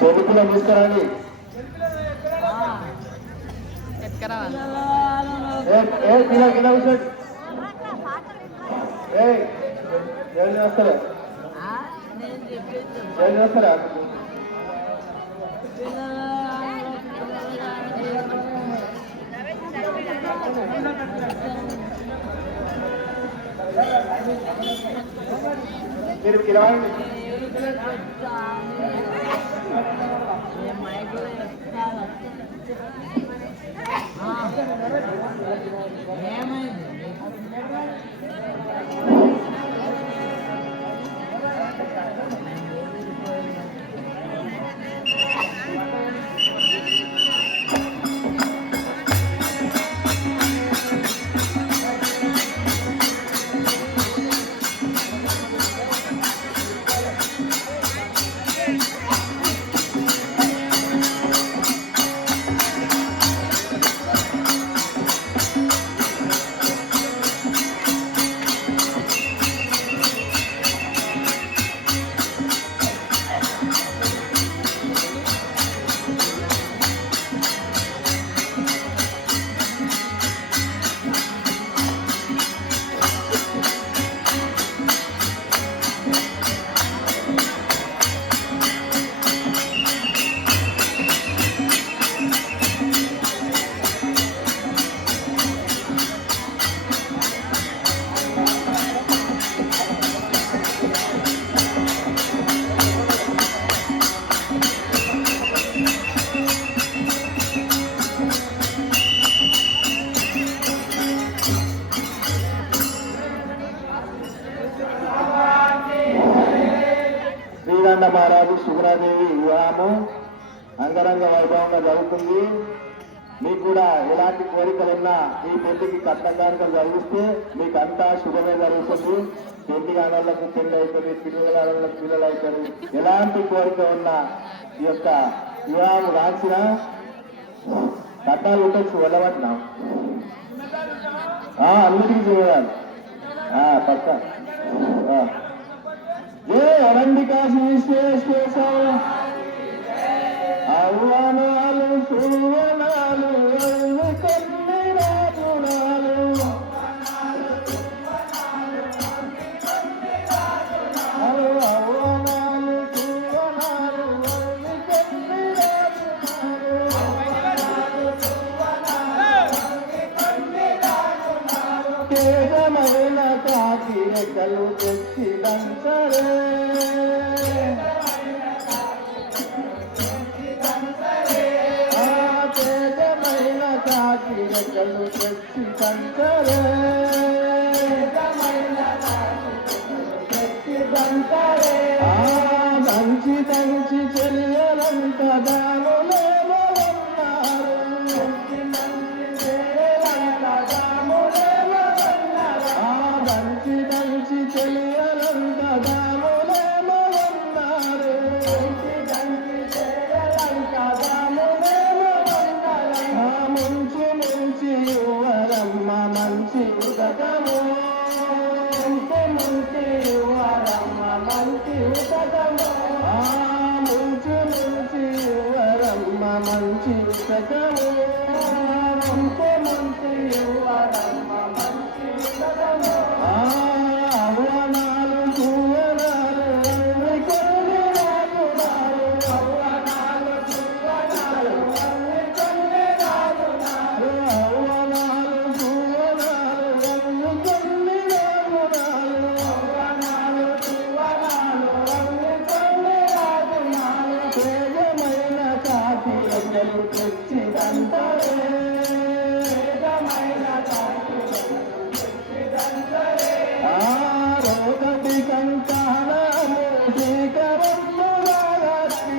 చెరుకులో తీసుకురండి. Kilo kilo ఏం చేస్తారా ఏం చేస్తారా మీరు కిలో మహారాజు సుగుణాదేవి వివాహము అంగరంగ వైభవంగా జరుగుతుంది. మీకు కూడా ఎలాంటి కోరికలున్నా ఈ పెళ్లికి కష్టకారికలు జరిగిస్తే మీకు అంతా శుభమే జరుగుతుంది. పెళ్లి ఆడవాళ్ళకు పెళ్లి అవుతుంది, పిల్లల ఆడవాళ్ళకు పిల్లలు అవుతారు. ఎలాంటి కోరిక ఉన్నా ఈ యొక్క వివాహం రాసిన కట్టాలు ఉండొచ్చు వెళ్ళబట్టినాం అన్నిటికీ చూడాలి పక్క రండికాశి అవ్వనాలు సువనాలు కన్ని రాజునాలు అవ్వనాలు సువనాలు కన్ని రాజునాలు తేజమైన కాకి రెక్కలు తెచ్చి దంసరే రెక్కలు తెచ్చి దంసరే దంచి దంచి చెల్లెలంత దాములేమన్నారు దంచి దంచి చెల్లెలంత దాములేమన్నారు ముంచి ముంచి యువరమ్మ మంచి ఉదకము ముంచి యువరమ్మ మంచి ఉదకము ముంచి ముంచి యువరమ్మ మంచి ఉదకము ముంచి యువరమ్మ మంచి ఉదకము అవనాలు సువనాలు కొన్ని రాజునాలు అవనాలు సువనాలు కొన్ని రాజునాలు అవనాలు సువనాలు కొన్ని రాజునాలు అవనాలు సువనాలు కొన్ని రాజునాలు తేజమైన కాకి రెక్కలు తెచ్చి దంసరే తేజమైన కాకి రెక్కలు తెచ్చి దంసరే రోగటి కంకాణము శ్రీకరము రాగట్టి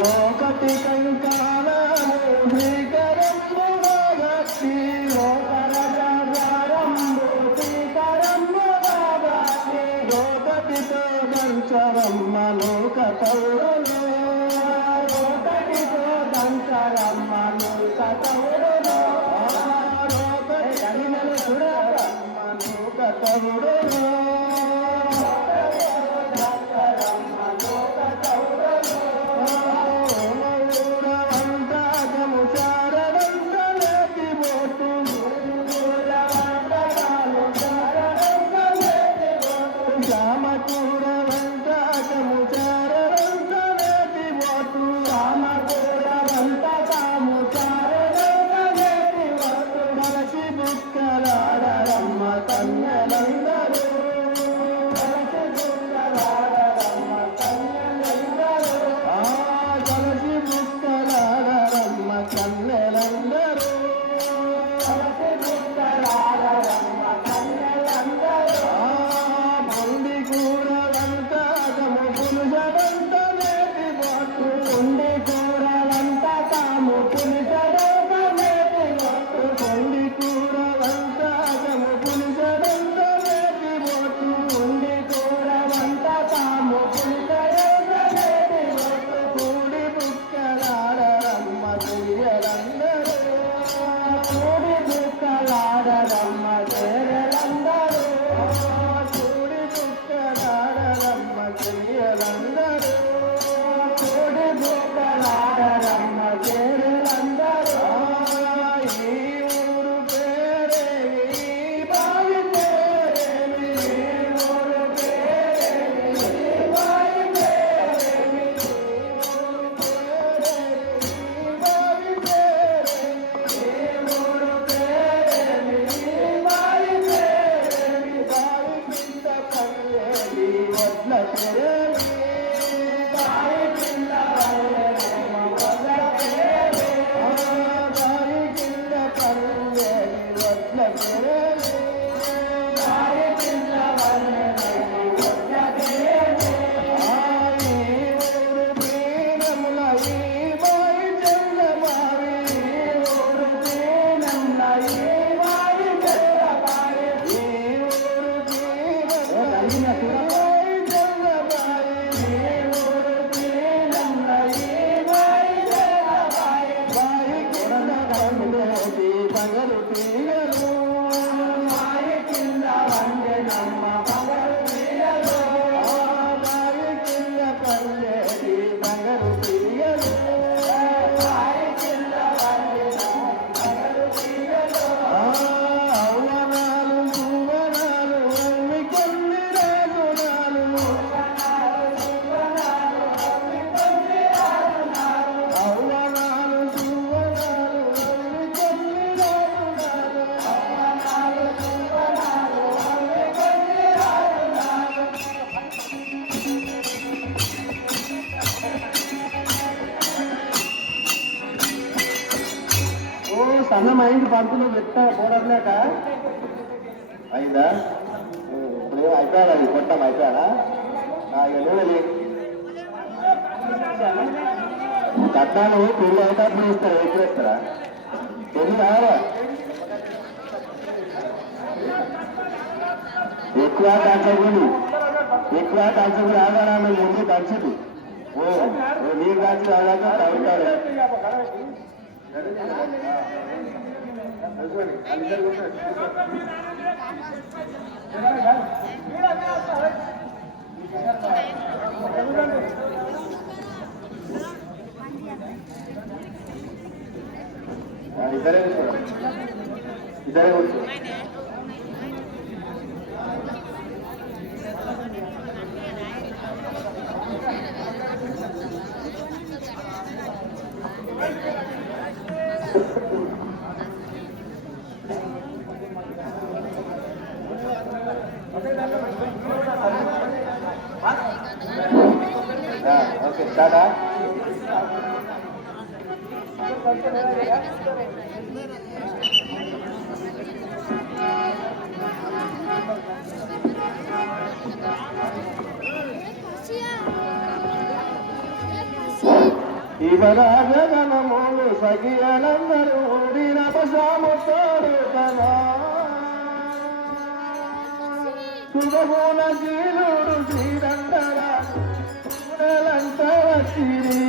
రోగటి కంకాణము శ్రీకరము రాగట్టి రోగరగారంబు శ్రీకరము రాగట్టి రోగటితో దంచరమ్మ లోక తౌరులు రోగటితో దంచరమ్మ లోక తౌరులు సన్న మైండ్ పంతులు పెట్ట పోరలేక అయిందా ఇప్పుడు అయిపోయాడు అది కొట్టం అయిపోయాడా ఇక నువ్వు కట్టాలు పెళ్లి అవుతాప్పుడు ఇస్తారు ఎప్పుడు ఇస్తారా పెళ్లి కావాలా ఎక్కువ కాల్చకూడదు ఎక్కువ కాల్చకూడదు ఆధారాన్ని ముందు కలిసిదు నీరు కాల్చి ఆధారంగా తగ్గుతారు ఇద్దరే ఇద్దరే కూర్చో ఓకే స్టార్టా ఇవరాజనమూలు సఖియలందరూ నపసాముతారు కదా శుభమూల జీలుడు శ్రీరంగరా లంకవచ్చిరి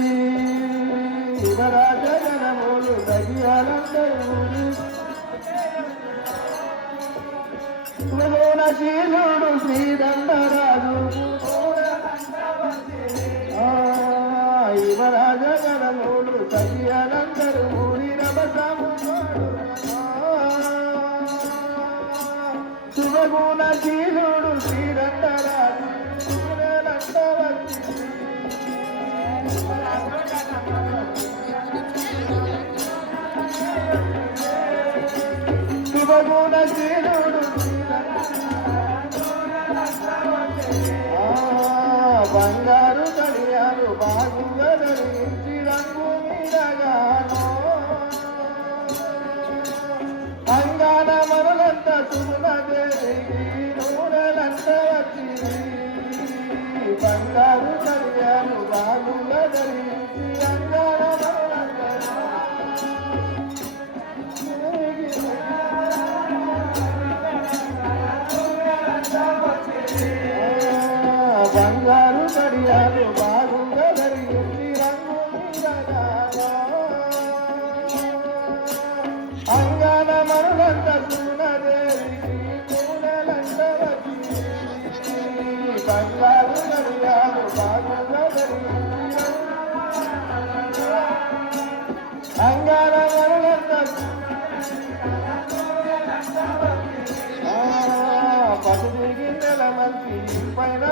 శివరాజనమూలు సఖియలందరూ శీలుడు శ్రీదండరాజు యువరాజగణములు సయ్యలందరూ ఊరి రమసము శుభగుణశీలుడు శ్రీదండరాజు శుభగుణశీలుడు బంగారు కడియాలు బాగుగా ధరించి రంగు మీరగాను అంగాన మనులంత సుగుణదేవి నూనెలంత వచ్చి బంగారు కడియాలు బాగుగా ధరించి అంగాన మనులంత బంగారు కడియాలు బాగుగా ధరించి రంగు అంగాన మనులంత సునదేవి నూనెలంత వచ్చి బంగారు కడియాలు బాగుగా ధరించి అంగాన మనులంత పసుదిగి నెలమంతి పైన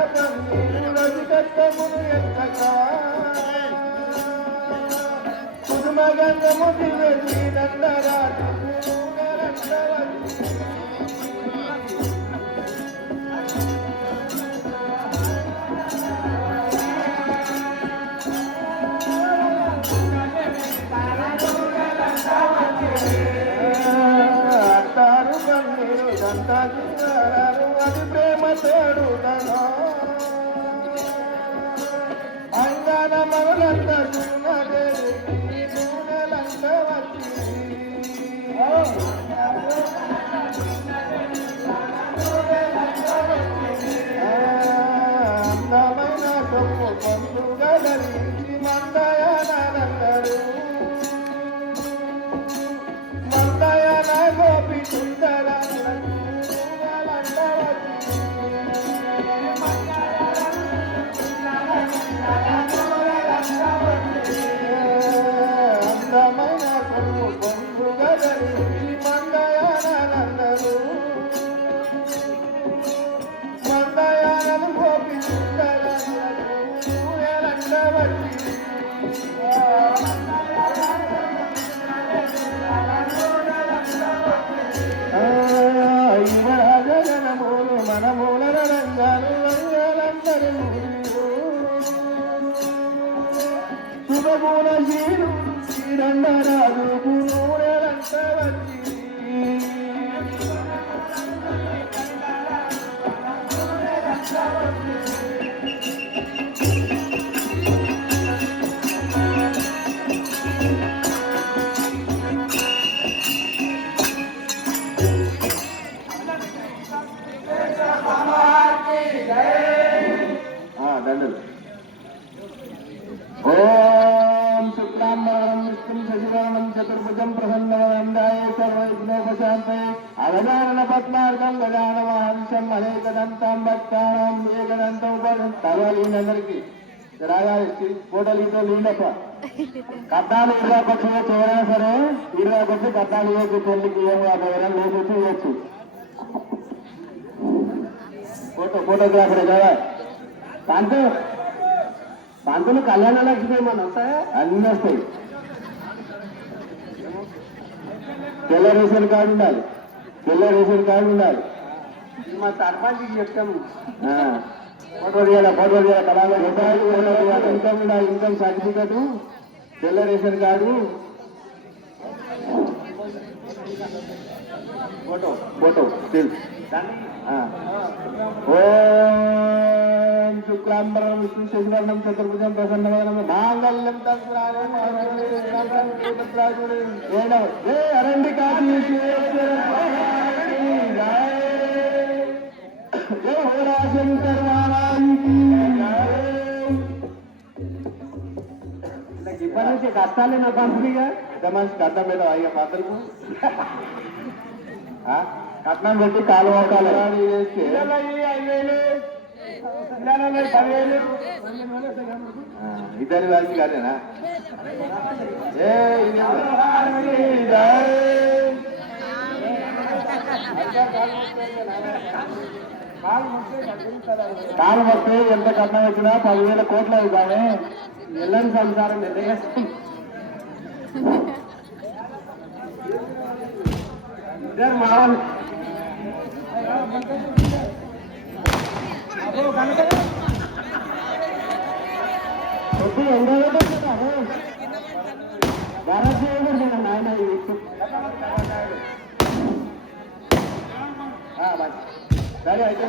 రవి కట్టమును ఎక్కగా పుదుమగంగము దివ్యశ్రీ దండరాజు అంటారు కన్నీరు దంతా చింగారు అది ప్రేమ తోడుదనో అంగాన మనులంత సున్నదేవి నూనెలంత వచ్చి అందమైన సొమ్ము పొందుగా ధరించి మందయానందరు మందయాన గోపి సుందర అందమైన సొమ్ము పొందుగా ధరించి మందయానందరు మందయానం గోపి సుందర యువరాజగణములు మనమూల రంగాలు రంగాలందరూ శుభగుణశీలు శ్రీరంగరాజు నూనెలంత వచ్చి దండలు ఓం శుక్లాంబరం విష్ణుం శశివర్ణం చతుర్భుజం ప్రసన్నవదండాయ సర్వవిఘ్నోపశాంతయే అవధారణ పద్మార్గం గజానమహర్షం అనేకదంతం భక్తానం ఏకదంతం తలవాళ్ళందరికీ రాగాలి ఫోటోలు ఇతో నీళ్ళప్ప కట్టాలు 20 వచ్చి ఎవరైనా సరే 20 వచ్చి కట్టాలు ఇవ్వచ్చు పెళ్లికి ఏం 50 లేకొచ్చి ఇవ్వచ్చు ఫోటోగ్రాఫర్ కదా పంతులు కళ్యాణ లక్ష్మి ఏమన్నా వస్తాయా అన్నీ వస్తాయి తెల్ల రేషన్ కార్డు ఉండాలి మా సర్పంచ్కి చెప్తాము ఫోటో తీయాలి కళాలో ఇన్కమ్ ఉండాలి ఇన్కమ్ సర్టిఫికెట్ తెల్ల రేషన్ కార్డు ఫోటో స్టిల్ ఓం శుక్లాంబరం విష్ణు శశివర్ణం చతుర్భుజం ప్రసన్నవదనం మాంగళ్యం అరండి కాశీ శంకర్ ఇప్పటి నుంచి కష్టాలే నా పంపిణీగా మనిషి కట్టం మీద అయ్యా పాత్రకు కట్నం పెట్టి కాలు మోకాలు ఇద్దరి వారికి కాదేనా కాలు వస్తే ఎంత కట్నం వచ్చినా 10,000 కోట్లు అవి కానీ ఎల్లని సంసారం నిర్ణయిస్తాం మావాలి సరే అయితే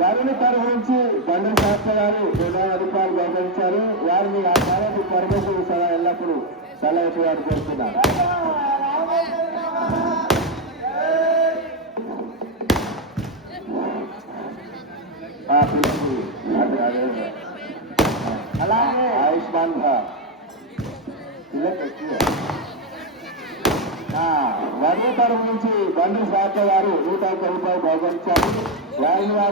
వారిని తరఫు నుంచి బండి శాస్త్ర గారు 2,000 రూపాయలు బహుకరించారు. వారిని ఆ కార్యానికి పరమేశ్వరు సదా ఎల్లప్పుడూ సెలవు వారు కోరుతున్నారు. అలాగే ఆయుష్మాన్ వారి తరఫు నుంచి బండి శాస్త్ర గారు 150 రూపాయలు బహుకరించారు. వారిని